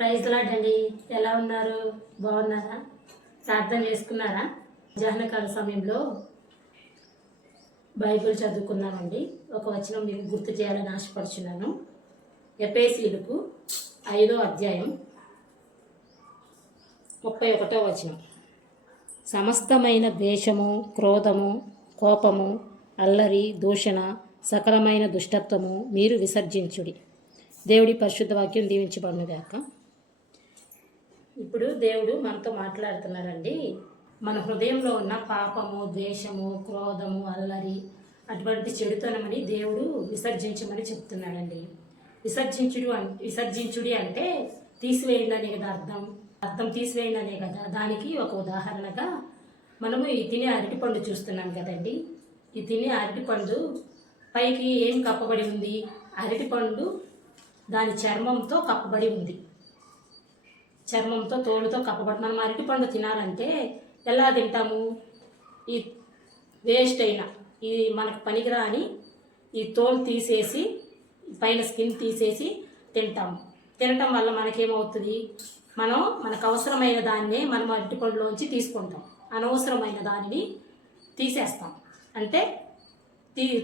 Praise lord అండి. ఎలా ఉన్నారు? బాగున్నారా? ప్రార్థన చేసుకున్నారా? మధ్యాహ్నకాల సమయంలో బైబిల్ చదువుకున్నామండి. ఒక వచనం మీకు గుర్తు చేయాలని ఆశపడుచున్నాను. ఎఫెసీయులకు 5వ అధ్యాయం 31వ వచనం. సమస్తమైన ద్వేషము, క్రోధము, కోపము, అల్లరి, దూషణ, సకలమైన దుష్టత్వము మీరు విసర్జించుడి. దేవుడి పరిశుద్ధ వాక్యం దీవించబడునుగాక. ఇప్పుడు దేవుడు మనతో మాట్లాడుతున్నారండి. మన హృదయంలో ఉన్న పాపము, ద్వేషము, క్రోధము, అల్లరి, అటువంటి చెడుతనమని దేవుడు విసర్జించమని చెప్తున్నాడండి. విసర్జించుడి అంటే తీసివేయండి అనే కదా అర్థం తీసివేయండి అనే కదా. దానికి ఒక ఉదాహరణగా మనము ఈ తినే అరటిపండు చూస్తున్నాం కదండి. ఈ తినే అరటిపండు పైకి ఏం కప్పబడి ఉంది? అరటిపండు దాని చర్మంతో కప్పబడి ఉంది. చర్మంతో, తోలుతో కప్పబడి. మనం అరటిపండు తినాలంటే ఎలా తింటాము? ఈ వేస్ట్ అయిన ఈ మనకు పనికిరాని ఈ తోలు తీసేసి, పైన స్కిన్ తీసేసి తింటాము. తినటం వల్ల మనకేమవుతుంది? మనకు అవసరమైన దాన్నే మనం అరటిపండులోంచి తీసుకుంటాం. అనవసరమైన దానిని తీసేస్తాం, అంటే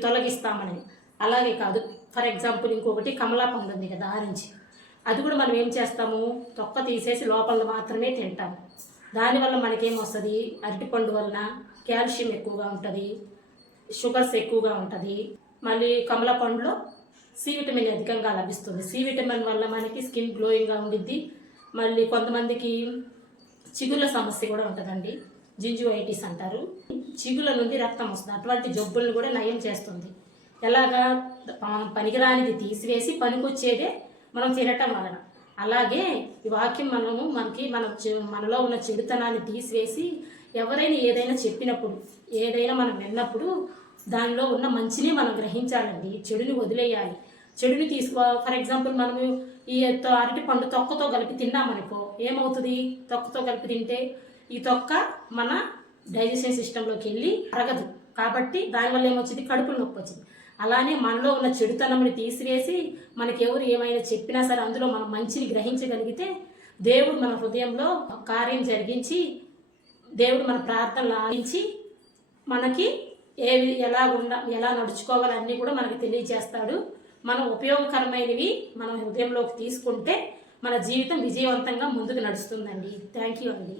తొలగిస్తామని. అలాగే కాదు. ఫర్ ఎగ్జాంపుల్ ఇంకొకటి కమలా పండు ఉంది కదా, ఆరెంజ్. అది కూడా మనం ఏం చేస్తాము? తొక్క తీసేసి లోపల మాత్రమే తింటాము. దానివల్ల మనకేమొస్తుంది? అరటిపండు వలన కాల్షియం ఎక్కువగా ఉంటుంది, షుగర్స్ ఎక్కువగా ఉంటుంది. మళ్ళీ కమలా పండులో సి విటమిన్ అధికంగా లభిస్తుంది. సి విటమిన్ వల్ల మనకి స్కిన్ గ్లోయింగ్గా ఉండిద్ది. మళ్ళీ కొంతమందికి చిగుళ్ళ సమస్య కూడా ఉంటుందండి. జింజువైటిస్ అంటారు. చిగుళ్ళ నుండి రక్తం వస్తుంది. అటువంటి జబ్బులను కూడా నయం చేస్తుంది. ఎలాగా? పనికిరానిది తీసివేసి పనికొచ్చేదే మనం తినటం వలన. అలాగే ఈ వాక్యం మనలో ఉన్న చెడుతనాన్ని తీసివేసి, ఎవరైనా ఏదైనా చెప్పినప్పుడు, ఏదైనా మనం విన్నప్పుడు దానిలో ఉన్న మంచిని మనం గ్రహించాలండి. చెడుని వదిలేయాలి. చెడుని ఫర్ ఎగ్జాంపుల్ మనము ఈ అరటి పండు తొక్కతో కలిపి తిన్నామనుకో, ఏమవుతుంది? తొక్కతో కలిపి తింటే ఈ తొక్క మన డైజెషన్ సిస్టంలోకి వెళ్ళి అరగదు. కాబట్టి దానివల్ల ఏమొచ్చింది? కడుపులో నొప్పి వచ్చింది. అలానే మనలో ఉన్న చెడుతనంని తీసివేసి, మనకి ఎవరు ఏమైనా చెప్పినా సరే అందులో మనం మంచిని గ్రహించగలిగితే దేవుడు మన హృదయంలో కార్యం జరిగించి, దేవుడు మన ప్రార్థనలు ఆలించి మనకి ఎలా నడుచుకోవాలన్నీ కూడా మనకి తెలియజేస్తాడు. మనం ఉపయోగకరమైనవి మన హృదయంలోకి తీసుకుంటే మన జీవితం విజయవంతంగా ముందుకు నడుస్తుందండి. థ్యాంక్ యూ అండి.